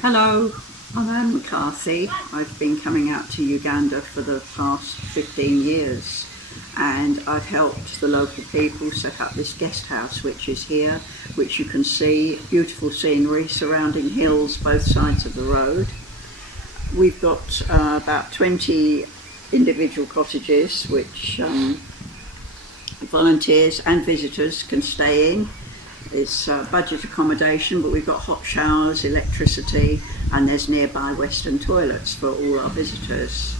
Hello, I'm Anne McCarthy. I've been coming out to Uganda for the past 15 years and I've helped the local people set up this guest house which is here, which you can see, beautiful scenery surrounding hills both sides of the road. We've got about 20 individual cottages which volunteers and visitors can stay in. It's budget accommodation, but we've got hot showers, electricity, and there's nearby Western toilets for all our visitors.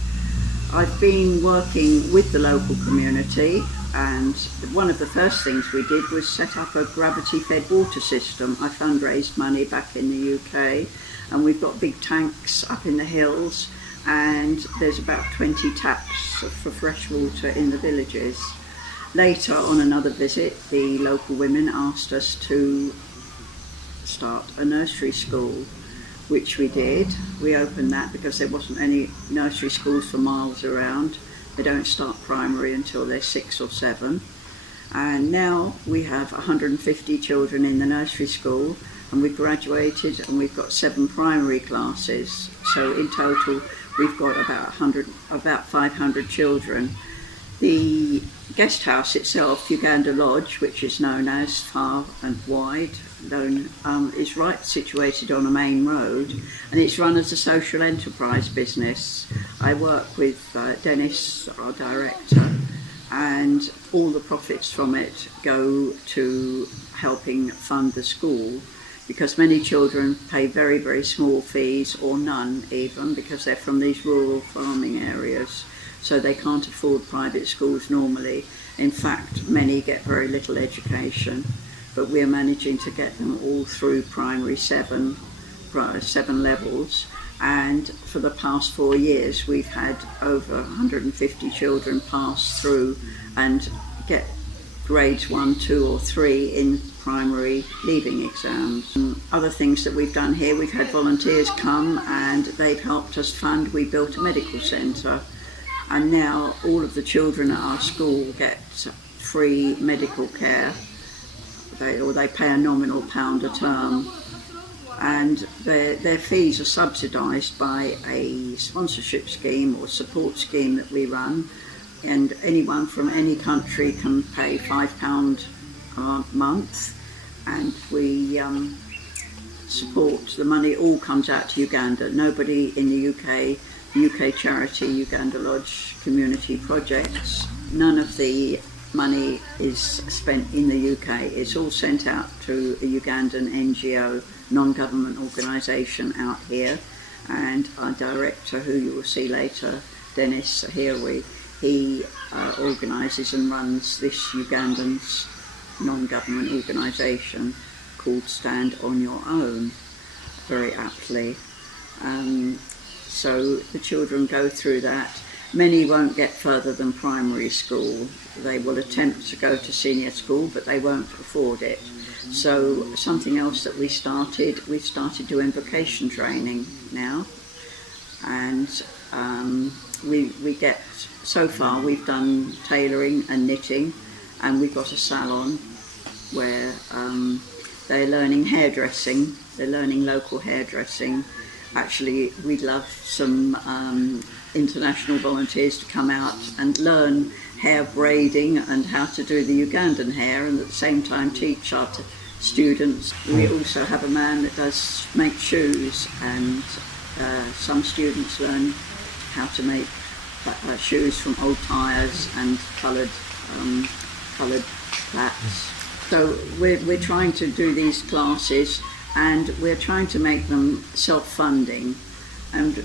I've been working with the local community, and one of the first things we did was set up a gravity-fed water system. I fundraised money back in the UK, and we've got big tanks up in the hills, and there's about 20 taps for fresh water in the villages. Later, on another visit, the local women asked us to start a nursery school, which we did. We opened that because there wasn't any nursery schools for miles around. They don't start primary until they're 6 or 7. And now we have 150 children in the nursery school, and we've graduated and we've got 7 primary classes. So in total, we've got about 500 children. The guest house itself, Uganda Lodge, which is known as Far and Wide, is right situated on a main road, and it's run as a social enterprise business. I work with Denis, our director, and all the profits from it go to helping fund the school, because many children pay very, very small fees, or none even, because they're from these rural farming areas. So they can't afford private schools normally. In fact, many get very little education, but we're managing to get them all through primary 7 levels. And for the past 4 years, we've had over 150 children pass through and get grades 1, 2 or 3 in primary leaving exams. Other things that we've done here, we've had volunteers come and they've helped us fund. We built a medical centre. And now all of the children at our school get free medical care, they pay a nominal £1 a term, and their fees are subsidised by a sponsorship scheme or support scheme that we run, and anyone from any country can pay £5 a month, and we support. The money all comes out to Uganda. Nobody in the UK charity Uganda Lodge Community Projects, none of the money is spent in the UK. It's all sent out to a Ugandan NGO, non-government organisation out here, and our director, who you will see later, Denis, he organises and runs this Ugandan's non-government organisation called Stand On Your Own, very aptly. So the children go through that. Many won't get further than primary school. They will attempt to go to senior school, but they won't afford it. So something else that we've started doing vocation training now. And so far we've done tailoring and knitting, and we've got a salon where they're learning hairdressing, they're learning local hairdressing. Actually, we'd love some international volunteers to come out and learn hair braiding and how to do the Ugandan hair, and at the same time teach our students. We also have a man that does make shoes, and some students learn how to make shoes from old tyres and coloured plaits. So we're trying to do these classes, and we're trying to make them self-funding. And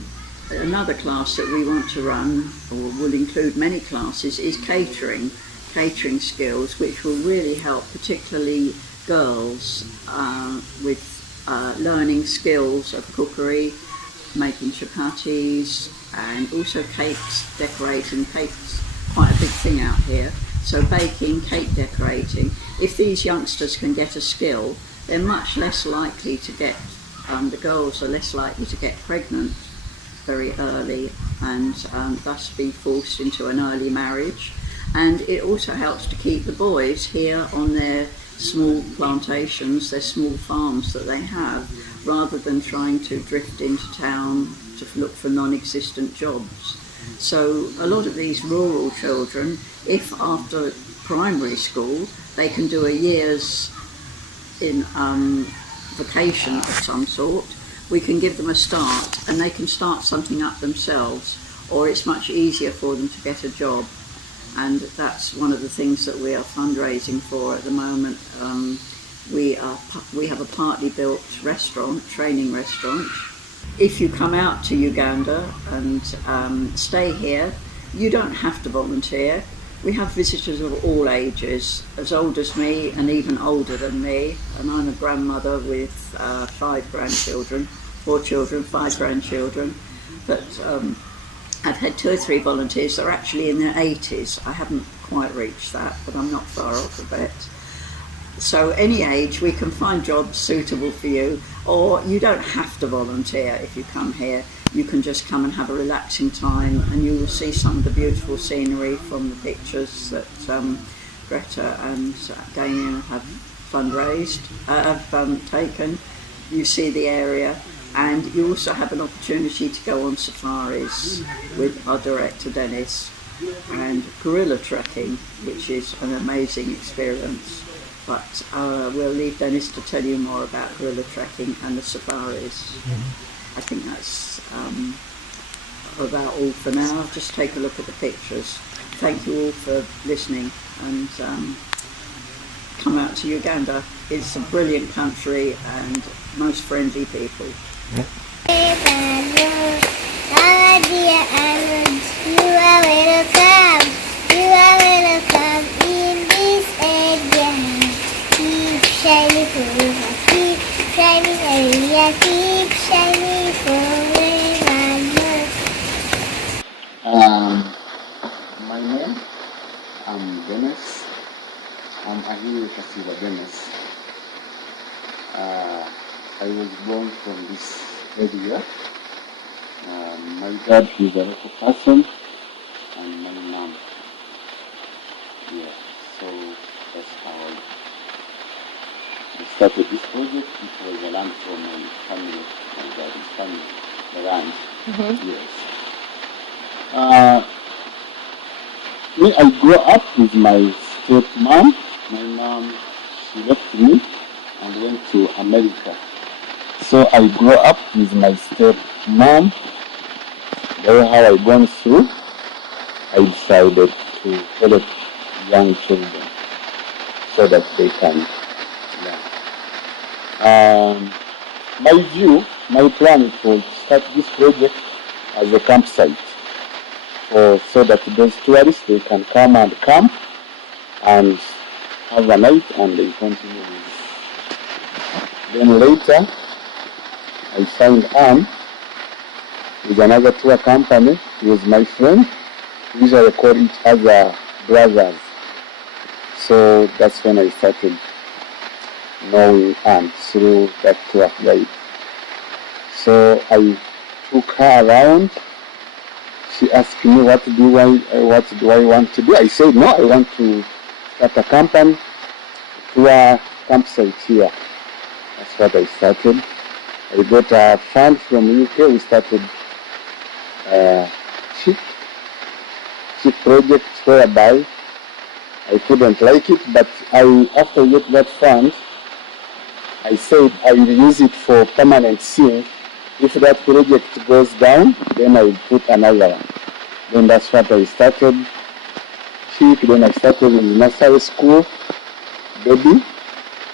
another class that we want to run, or will include many classes, is catering skills, which will really help particularly girls with learning skills of cookery, making chapatis, and also cakes, decorating cakes, quite a big thing out here. So baking, cake decorating. If these youngsters can get a skill, they're much less likely to get, the girls are less likely to get pregnant very early, and thus be forced into an early marriage. And it also helps to keep the boys here on their small plantations, they're small farms that they have, rather than trying to drift into town to look for non-existent jobs. So a lot of these rural children, if after primary school they can do a year's in vacation of some sort, we can give them a start and they can start something up themselves, or it's much easier for them to get a job. And that's one of the things that we are fundraising for at the moment. We have a partly built restaurant, training restaurant. If you come out to Uganda and stay here, you don't have to volunteer. We have visitors of all ages, as old as me and even older than me. And I'm a grandmother with 5 grandchildren, 4 children, 5 grandchildren. But I've had 2 or 3 volunteers that are actually in their 80s. I haven't quite reached that, but I'm not far off of it. So any age, we can find jobs suitable for you, or you don't have to volunteer if you come here. You can just come and have a relaxing time, and you will see some of the beautiful scenery from the pictures that Greta and Denis have taken. You see the area, and you also have an opportunity to go on safaris with our director Denis, and gorilla trekking, which is an amazing experience. But we'll leave Denis to tell you more about gorilla trekking and the safaris. I think that's about all for now. Just take a look at the pictures. Thank you all for listening, and come out to Uganda. It's a brilliant country and most friendly people. Yeah. You are welcome. You are welcome in this area. Keep shining forever. Keep shining area. Keep shining forever. My name, I'm Denis. I'm Ahiri Kasiwa Denis. I was born from this area. My dad is a local person, and my mom. Yeah, so that's how I started this project. It was a land for my family, my dad's family, the land. Yes. Me, I grew up with my stepmom. My mom, she left me and went to America. So I grew up with my stepmom. That's how I gone through. I decided to help young children so that they can learn. My plan was to start this project as a campsite, so that those tourists, they can come and camp and have a night and they continue with. Then later, I signed on with another tour company. He was my friend. We usually call each other brothers. So that's when I started knowing Anne through that tour guide. So I took her around. She asked me what do I want to do. I said no, I want to start a company, tour campsite here. That's what I started. I got a fund from UK. We started cheap project whereby I couldn't like it, but after I got that fund, I said I will use it for permanent scene. If that project goes down, then I will put another one. Then that's what I started. Cheap. Then I started in nursery school. Baby,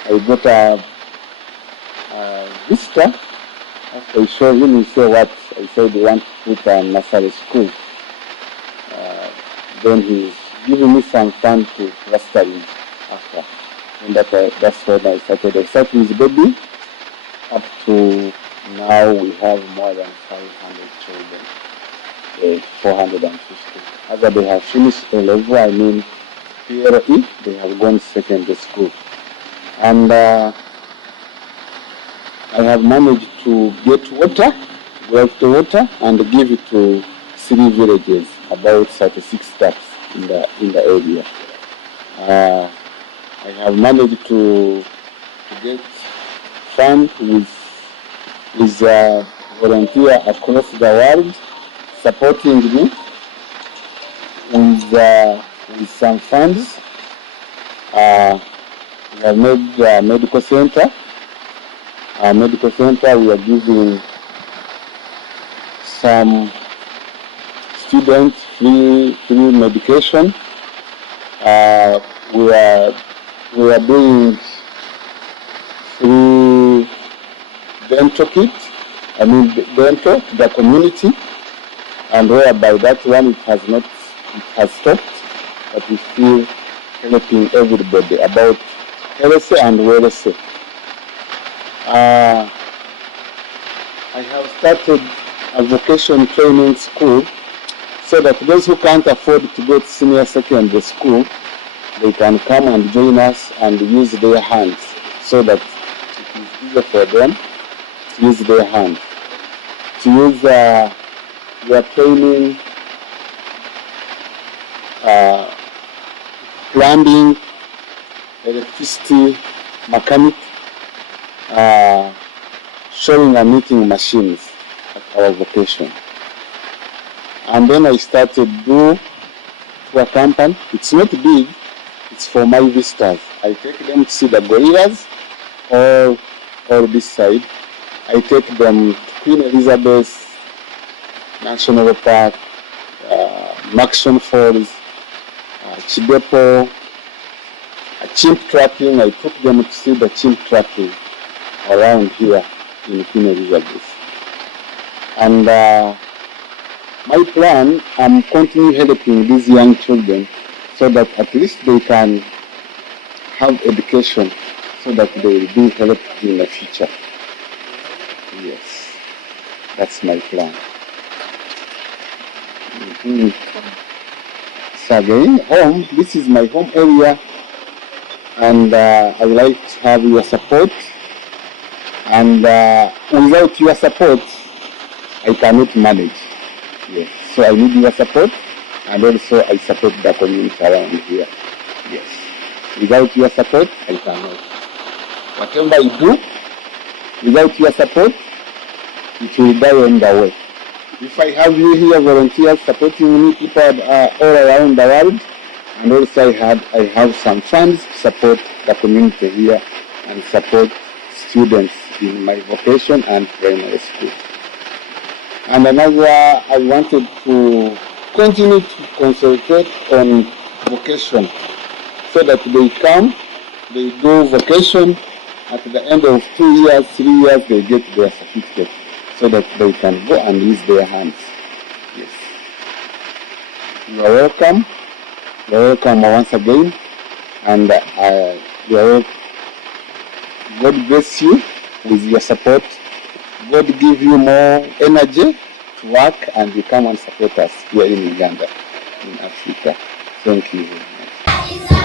I got a visitor. After I showed him, he said what I said. They want to put a nursery school. Then he's giving me some fund to cluster in after. And that's when I started. I started with baby. Up to now we have more than 500 children. 450. After they have finished a level, I mean PLE, they have gone secondary school. And I have managed to get water, grab the water, and give it to 3 villages, about 36 taps in the area. I have managed to get fund with volunteer across the world supporting me with some funds. We have made a medical center. Our medical center, we are giving some students free medication. We are doing free dental kit. Dental to the community, and whereby that one it has stopped, but we still helping everybody about health and wellness. I have started a vocation training school so that those who can't afford to go to senior secondary school, they can come and join us and use their hands, so that it is easier for them to use their hands. To use their training, plumbing, electricity, mechanic, showing and knitting machines at our vocation. And then I started to a company. It's not big, it's for my visitors. I take them to see the gorillas or this side. I take them to Queen Elizabeth National Park, Maxon Falls, Chidepo, chimp tracking. I took them to see the chimp tracking around here in Queen Elizabeth. And my plan, I'm continuing helping these young children so that at least they can have education, so that they will be helped in the future. Yes, that's my plan. So again, home, this is my home area, and I would like to have your support. And without your support, I cannot manage. Yes, so I need your support, and also I support the community around here. Yes, without your support, I cannot. Whatever I do, without your support, it will die on the way. If I have you here, volunteers supporting me, people all around the world, and also I have some funds to support the community here and support students in my vocation and primary school. And another, I wanted to continue to concentrate on vocation, so that they come, they do vocation, at the end of 2 years, 3 years, they get their certificate, so that they can go and use their hands. Yes. You are welcome. You are welcome once again. And you are welcome. God bless you with your support. God give you more energy to work, and you come and support us here in Uganda, in Africa. Thank you very much.